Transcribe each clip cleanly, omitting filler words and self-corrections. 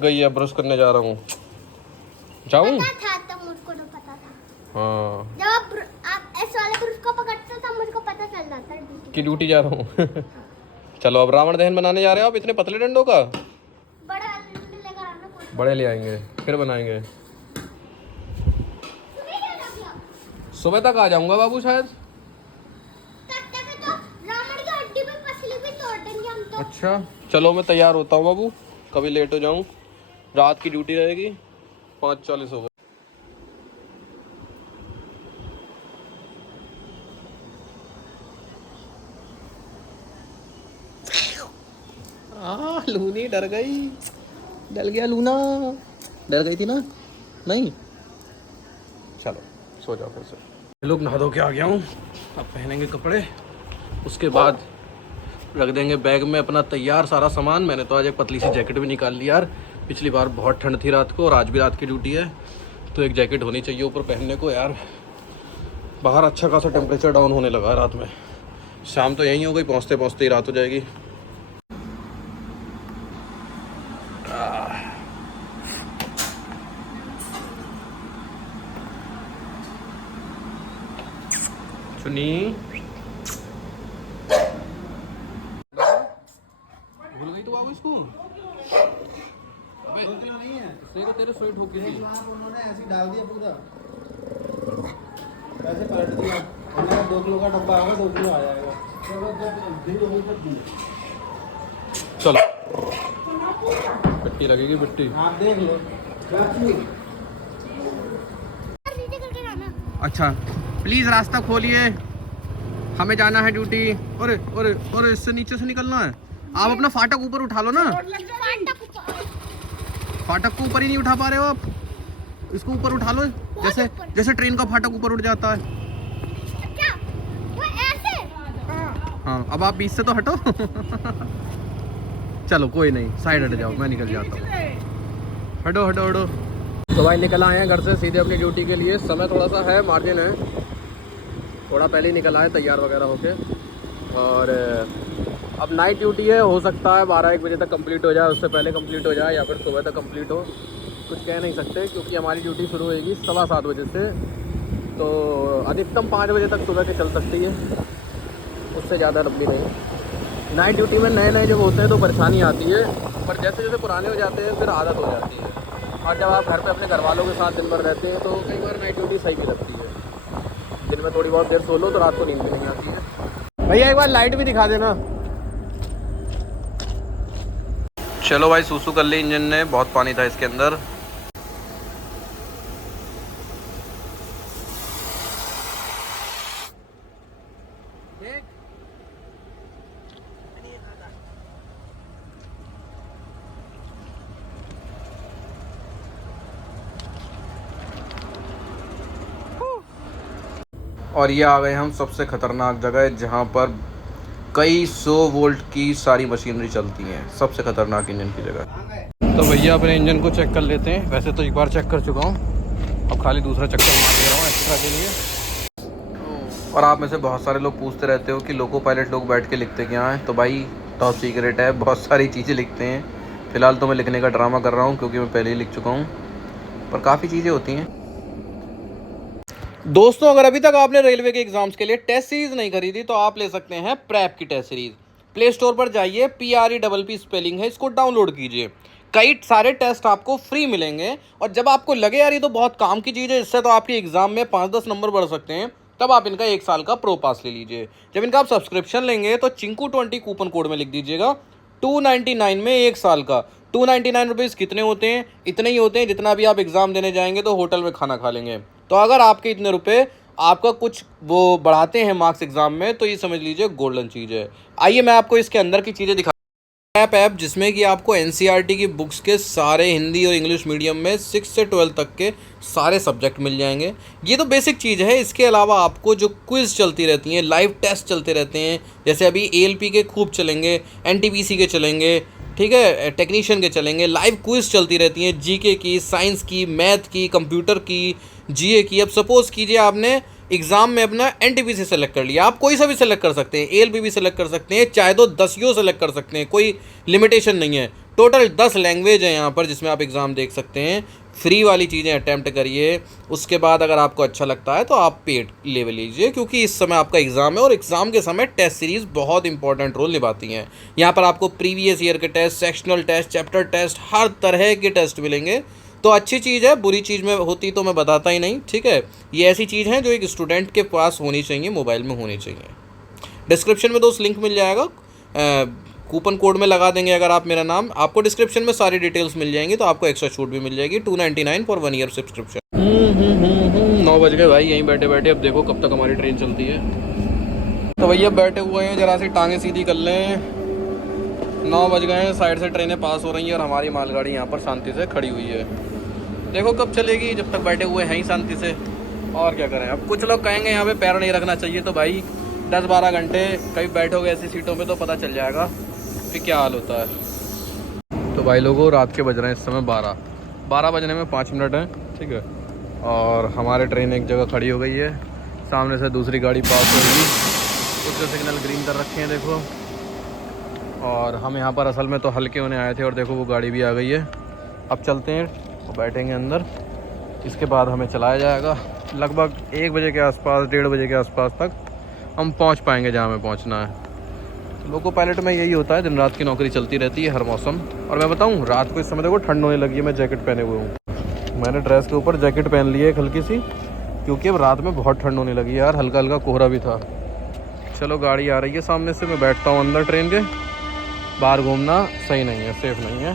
गई है, ब्रश करने जा रहा हूँ। जाऊँ? पता था तब मुझको तो पता था। हाँ, जब आप इस वाले ब्रश को पकड़ते हो तब मुझको पता चल जाता है कि ड्यूटी जा रहा हूँ। चलो अब रावण दहन बनाने जा रहे हो आप इतने पतले डंडों का? बड़ा डंडे लेकर आना। बड़े ले आएंगे फिर बनाएंगे। सुबह तक आ जाऊंगा बाबू शायद। तब तक तो रावण की हड्डी पे पसली भी तोड़ देंगे हम तो। अच्छा चलो मैं तैयार होता हूँ बाबू, कभी लेट हो जाऊँ। रात की ड्यूटी रहेगी, 5:40 हो गए। लूनी डर गई, डल गया लूना, डर गई थी ना? नहीं, चलो सो जाओ फिर से। लोग नहा धो के आ गया हूँ, अब पहनेंगे कपड़े, उसके बाद रख देंगे बैग में अपना तैयार सारा सामान। मैंने तो आज एक पतली सी जैकेट भी निकाल ली यार, पिछली बार बहुत ठंड थी रात को और आज भी रात की ड्यूटी है, तो एक जैकेट होनी चाहिए ऊपर पहनने को यार। बाहर अच्छा खासा टेम्परेचर डाउन होने लगा रात में, शाम तो यहीं हो गई, पहुँचते पहुँचते ही रात हो जाएगी। चुनी भूल गई तो बाबू इसको? अबे नहीं है, इसने को तेरे सोई ठोकी थी। उन्होंने ऐसे ही डाल दिया पूरा, ऐसे पलट दिया। उन्होंने 2 किलो का डब्बा आएगा, 2 किलो आ जाएगा। चलो मिट्टी लगेगी, मिट्टी आप देख लो। नीचे करके आना। अच्छा प्लीज रास्ता खोलिए, हमें जाना है ड्यूटी। अरे अरे अरे इससे नीचे से निकलना है। आप अपना फाटक ऊपर उठा लो ना। फाटक को ऊपर ही नहीं उठा पा रहे हो आप, इसको ऊपर उठा लो, जैसे जैसे ट्रेन का फाटक ऊपर उठ जाता है। क्या वो ऐसे? हाँ अब आप बीच से तो हटो। चलो कोई नहीं, साइड हट जाओ, मैं निकल जाता हूँ। हटो हटो हटो। तो भाई निकल आए हैं घर से सीधे अपनी ड्यूटी के लिए। समय थोड़ा सा है, मार्जिन है, थोड़ा पहले ही निकल आए तैयार वगैरह होके। और अब नाइट ड्यूटी है, हो सकता है 12-1 बजे तक कंप्लीट हो जाए, उससे पहले कंप्लीट हो जाए या फिर सुबह तक कंप्लीट हो, कुछ कह नहीं सकते, क्योंकि हमारी ड्यूटी शुरू होएगी 7:15 बजे से, तो अधिकतम 5 बजे तक सुबह के चल सकती है, उससे ज़्यादा लंबी नहीं। नाइट ड्यूटी में नए नए जब होते हैं तो परेशानी आती है, पर जैसे जैसे पुराने हो जाते हैं फिर आदत हो जाती है। और जब आप घर पे अपने घर वालों के साथ दिन भर रहते हैं तो कई बार नाइट ड्यूटी सही भी लगती है। दिन में थोड़ी बहुत देर सो लो तो रात को नींद भी नहीं आती है। भैया एक बार लाइट भी दिखा देना। चलो भाई सूसू कर ली इंजन ने, बहुत पानी था इसके अंदर। और ये आ गए हम सबसे ख़तरनाक जगह, जहाँ पर कई 100 वोल्ट की सारी मशीनरी चलती हैं, सबसे ख़तरनाक इंजन की जगह। तो भैया अपने इंजन को चेक कर लेते हैं। वैसे तो एक बार चेक कर चुका हूँ, अब खाली दूसरा चक्कर मार दे रहा हूँ एक्स्ट्रा के लिए। और आप में से बहुत सारे लोग पूछते रहते हो कि लोको पायलट लोग बैठ के लिखते क्या हैं, तो भाई टॉप सीक्रेट है, बहुत सारी चीज़ें लिखते हैं। फ़िलहाल तो मैं लिखने का ड्रामा कर रहा हूँ क्योंकि मैं पहले ही लिख चुका हूँ, पर काफ़ी चीज़ें होती हैं। दोस्तों अगर अभी तक आपने रेलवे के एग्जाम्स के लिए टेस्ट सीरीज नहीं खरीदी तो आप ले सकते हैं प्रेप की टेस्ट सीरीज। प्ले स्टोर पर जाइए, PREPP स्पेलिंग है, इसको डाउनलोड कीजिए। कई सारे टेस्ट आपको फ्री मिलेंगे, और जब आपको लगे यार ये तो बहुत काम की चीज़ है, इससे तो आपके एग्जाम में 5-10 नंबर बढ़ सकते हैं, तब आप इनका 1 साल का प्रो पास ले लीजिए। जब इनका आप सब्सक्रिप्शन लेंगे तो चिंकू20 कूपन कोड में लिख दीजिएगा 299 में 1 साल का। 299 रुपीज़ कितने होते हैं? इतने ही होते हैं जितना भी आप एग्जाम देने जाएंगे तो होटल में खाना खा लेंगे। तो अगर आपके इतने रुपए आपका कुछ वो बढ़ाते हैं मार्क्स एग्जाम में, तो ये समझ लीजिए गोल्डन चीज़ है। आइए मैं आपको इसके अंदर की चीज़ें दिखा। ऐप जिसमें कि आपको NCERT की बुक्स के सारे हिंदी और इंग्लिश मीडियम में 6 से 12 तक के सारे सब्जेक्ट मिल जाएंगे। ये तो बेसिक चीज़ है। इसके अलावा आपको जो क्विज़ चलती रहती हैं, लाइव टेस्ट चलते रहते हैं, जैसे अभी ALP के खूब चलेंगे, NTPC के चलेंगे, ठीक है, टेक्नीशियन के चलेंगे, लाइव क्विज़ चलती रहती हैं, GK की, साइंस की, मैथ की, कंप्यूटर की, GA की। अब सपोज़ कीजिए आपने एग्जाम में अपना NTPC सेलेक्ट कर लिया, आप कोई सा भी सेलेक्ट कर सकते हैं, ALP भी सेलेक्ट कर सकते हैं, चाहे तो 10 सेलेक्ट कर सकते हैं, कोई लिमिटेशन नहीं है। टोटल 10 लैंग्वेज है यहाँ पर जिसमें आप एग्ज़ाम देख सकते हैं। फ्री वाली चीज़ें अटैम्प्ट करिए, उसके बाद अगर आपको अच्छा लगता है तो आप पेड ले लीजिए, क्योंकि इस समय आपका एग्ज़ाम है और एग्ज़ाम के समय टेस्ट सीरीज़ बहुत इंपॉर्टेंट रोल निभाती हैं। यहाँ पर आपको प्रीवियस ईयर के test, sectional test, chapter test, हर तरह के टेस्ट मिलेंगे। तो अच्छी चीज़ है, बुरी चीज़ में होती तो मैं बताता ही नहीं, ठीक है। ये ऐसी चीज़ है जो एक स्टूडेंट के पास होनी चाहिए, मोबाइल में होनी चाहिए। डिस्क्रिप्शन में दोस्त लिंक मिल जाएगा, कूपन कोड में लगा देंगे अगर आप मेरा नाम, आपको डिस्क्रिप्शन में सारी डिटेल्स मिल जाएंगी, तो आपको एक्स्ट्रा छूट भी मिल जाएगी 299 फॉर 1 ईयर सब्सक्रिप्शन। 9 बज गए भाई, यहीं बैठे बैठे अब देखो कब तक हमारी ट्रेन चलती है। तो भैया बैठे हुए हैं, जरा सी टांगे सीधी कर लें। 9 बज गए हैं, साइड से ट्रेनें पास हो रही हैं और हमारी मालगाड़ी यहाँ पर शांति से खड़ी हुई है। देखो कब चलेगी, जब तक बैठे हुए हैं ही शांति से, और क्या करें। अब कुछ लोग कहेंगे यहाँ पे पैर नहीं रखना चाहिए, तो भाई 10-12 घंटे कभी बैठोगे ऐसी सीटों पे तो पता चल जाएगा कि क्या हाल होता है। तो भाई लोगों, रात के बज रहे हैं इस समय 12 बजने में 5 मिनट हैं, ठीक है। और हमारे ट्रेन एक जगह खड़ी हो गई है, सामने से दूसरी गाड़ी पास होगी, उसके सिग्नल ग्रीन कर रखे हैं देखो। और हम यहाँ पर असल में तो हल्के होने आए थे और देखो वो गाड़ी भी आ गई है। अब चलते हैं और बैठेंगे अंदर, इसके बाद हमें चलाया जाएगा। लगभग 1 बजे के आसपास, 1:30 बजे के आसपास तक हम पहुंच पाएंगे जहां हमें पहुंचना है। तो लोको पायलट में यही होता है, दिन रात की नौकरी चलती रहती है हर मौसम। और मैं बताऊं, रात को इस समय देखो ठंड होने लगी है, मैं जैकेट पहने हुए हूँ। मैंने ड्रेस के ऊपर जैकेट पहन ली है एक हल्की सी, क्योंकि अब रात में बहुत ठंड होने लगी है यार, हल्का हल्का कोहरा भी था। चलो गाड़ी आ रही है सामने से, मैं बैठता हूँ अंदर ट्रेन के। बाहर घूमना सही नहीं है, सेफ़ नहीं है।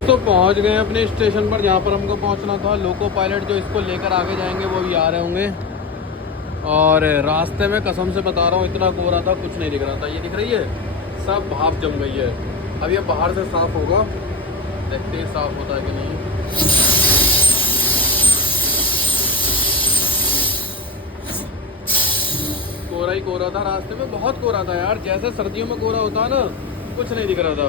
तो पहुंच गए अपने स्टेशन पर जहां पर हमको पहुंचना था। लोको पायलट जो इसको लेकर आगे जाएंगे वो भी आ रहे होंगे। और रास्ते में कसम से बता रहा हूँ, इतना कोहरा था, कुछ नहीं दिख रहा था। ये दिख रही है, सब भाप जम गई है। अब ये बाहर से साफ़ होगा, देखते हैं साफ़ होता है कि नहीं। कोहरा ही कोहरा था, रास्ते में बहुत कोहरा था यार, जैसे सर्दियों में कोहरा होता है ना, कुछ नहीं दिख रहा था।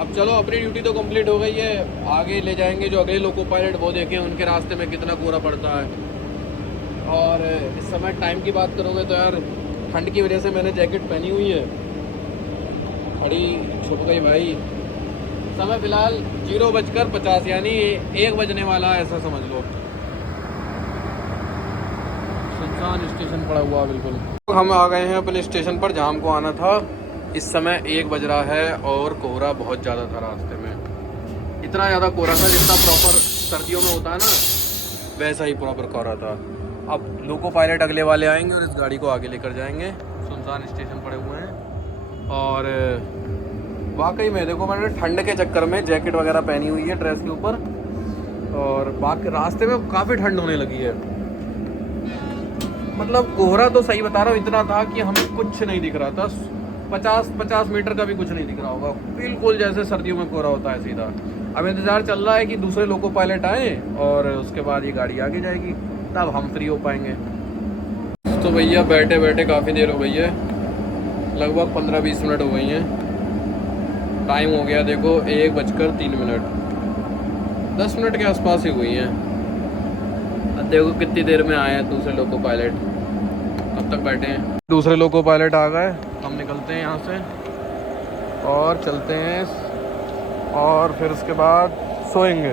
अब चलो, अपनी ड्यूटी तो कंप्लीट हो गई है, आगे ले जाएंगे जो अगले लोको पायलट, वो देखें उनके रास्ते में कितना कोहरा पड़ता है। और इस समय टाइम की बात करोगे तो यार ठंड की वजह से मैंने जैकेट पहनी हुई है, घड़ी छुप गई भाई। समय फ़िलहाल 0:50 यानी 1 बजने वाला है, ऐसा समझ लो। सुनसान स्टेशन पड़ा हुआ बिल्कुल। हम आ गए हैं अपने स्टेशन पर जहाँ हमको आना था। इस समय 1 बज रहा है और कोहरा बहुत ज़्यादा था रास्ते में। इतना ज़्यादा कोहरा था जितना प्रॉपर सर्दियों में होता है ना, वैसा ही प्रॉपर कोहरा था। अब लोको पायलट अगले वाले आएंगे और इस गाड़ी को आगे लेकर जाएंगे। सुनसान स्टेशन पड़े हुए हैं। और वाकई में देखो, मैंने ठंड के चक्कर में जैकेट वगैरह पहनी हुई है ड्रेस के ऊपर, और बाकी रास्ते में काफ़ी ठंड होने लगी है। मतलब कोहरा तो सही बता रहा हूँ, इतना था कि हमें कुछ नहीं दिख रहा था। 50 मीटर का भी कुछ नहीं दिख रहा होगा, बिल्कुल जैसे सर्दियों में कोहरा होता है सीधा। अब इंतज़ार चल रहा है कि दूसरे लोको पायलट आए और उसके बाद ये गाड़ी आगे जाएगी, तब हम फ्री हो पाएंगे। तो भैया बैठे बैठे काफ़ी देर हो गई है, लगभग 15-20 मिनट हो गई हैं। टाइम हो गया देखो 1:03। 10 मिनट के आसपास ही हुई हैं। अब देखो कितनी देर में आए हैं दूसरे लोको पायलट, कब तक बैठे हैं। दूसरे लोको पायलट आ गए, हम निकलते हैं यहाँ से और चलते हैं, और फिर उसके बाद सोएंगे।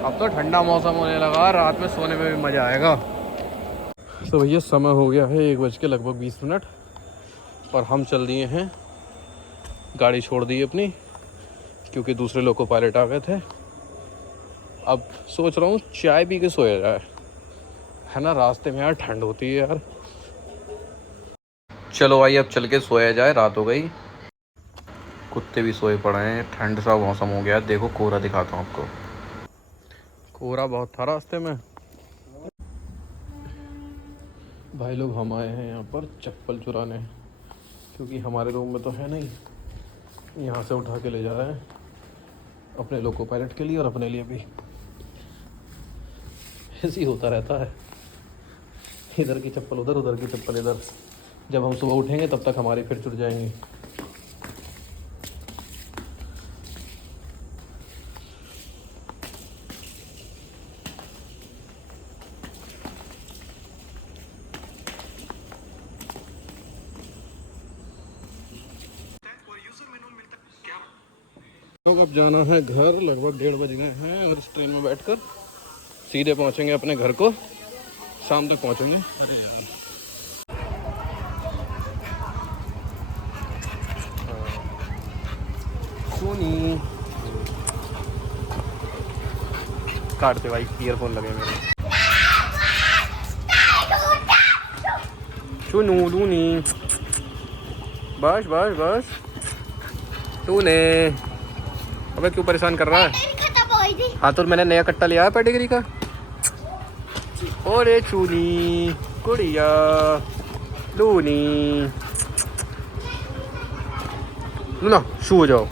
अब तो ठंडा मौसम होने लगा, रात में सोने में भी मज़ा आएगा। तो भैया समय हो गया है 1:20 और हम चल दिए हैं, गाड़ी छोड़ दी अपनी, क्योंकि दूसरे लोको पायलट आ गए थे। अब सोच रहा हूँ चाय पी के सोया जाए, है ना, रास्ते में यार ठंड होती है यार। चलो भाई अब चल के सोया जाए, रात हो गई, कुत्ते भी सोए पड़े हैं, ठंड सा मौसम हो गया। देखो कोहरा दिखाता हूँ आपको, कोहरा बहुत था रास्ते में। भाई लोग हम आए हैं यहाँ पर चप्पल चुराने, क्योंकि हमारे रूम में तो है नहीं, यहाँ से उठा के ले जा रहे हैं अपने लोको पायलट के लिए और अपने लिए भी। ऐसे ही होता रहता है, इधर की चप्पल उधर, उधर की चप्पल इधर। जब हम सुबह उठेंगे तब तक हमारी फिर चुर जाएंगी। लोग अब जाना है घर, लगभग 1:30 बज गए हैं और इस ट्रेन में बैठकर सीधे पहुंचेंगे अपने घर को, शाम तक पहुंचेंगे। अरे यार सोनी काटते भाई, ईयरफोन लगे मेरे। सुनू लूनी, बस बस बस तूने, अबे क्यों परेशान कर रहा है? खत्म हो गई थी। हाँ तो मैंने नया कट्टा लिया है पेडिग्री का। ओरे चूनी कुड़िया लूनी, लूना शू हो जाओ।